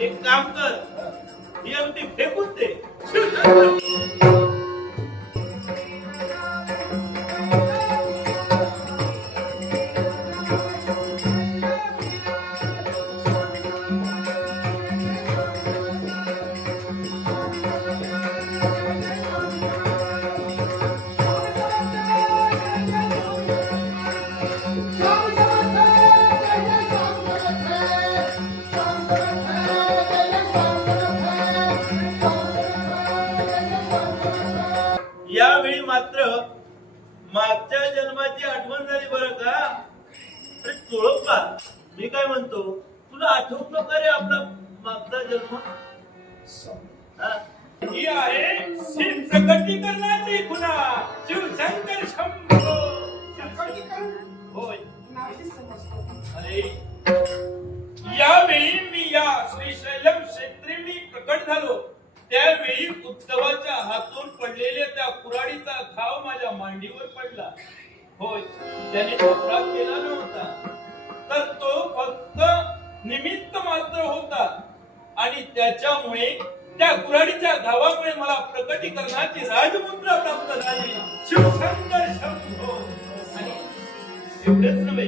एक काम कर, ही अंगठी फेकून दे. शिवशंकर. यावेळी मात्र मागच्या जन्माची आठवण झाली बरं का. अरे तुळोबा, मी काय म्हणतो, तुला आठवतो का रे आपला मागचा जन्म? हा? ही आहे शिव प्रकटीकरणाची खुणा. शिवशंकर शंभो. होय. अरे यावेळी मी या श्रीशैलम क्षेत्री मी प्रकट झालो, त्यावेळी उद्धवाच्या हातून पडलेल्या त्या कुऱ्हाडीचा घाव माझ्या मांडीवर पडला. होय, त्याने अपराध केला नव्हता, तर तो फक्त निमित्त मात्र होता. आणि त्याच्यामुळे त्या कुऱ्हाडीच्या घावामुळे मला प्रकटीकरणाची राजमुद्रा प्राप्त झाली. शिवशंकर शंभो. आणि एवढेच नव्हे,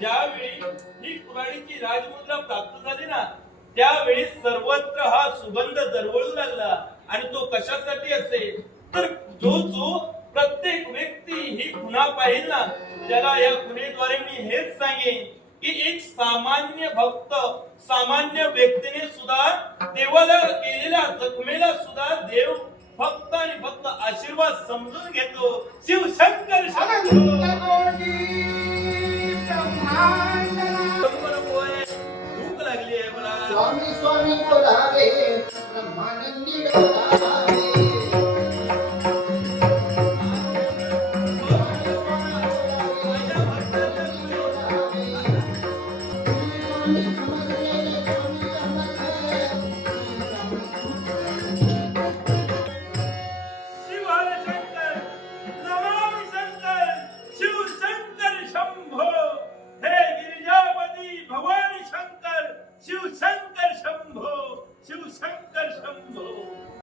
ज्यावेळी ही कुऱ्हाडीची राजमुद्रा प्राप्त झाली ना, त्यावेळी सर्वत्र हा सुगंध दरवळू लागला. आणि तो कशासाठी असेल, तर जो प्रत्येक व्यक्ती ही खुणा पाहिल ना, त्याला या खुणेद्वारे मी हेच सांगेन की एक सामान्य भक्त, सामान्य व्यक्तीने सुद्धा देवाला केलेल्या जखमेला सुद्धा देव फक्त आणि फक्त आशीर्वाद समजून घेतो. शिवशंकर भूक लागली आहे मला. स्वामी स्वामी बोलावे ब्रह्मानंदी डोला.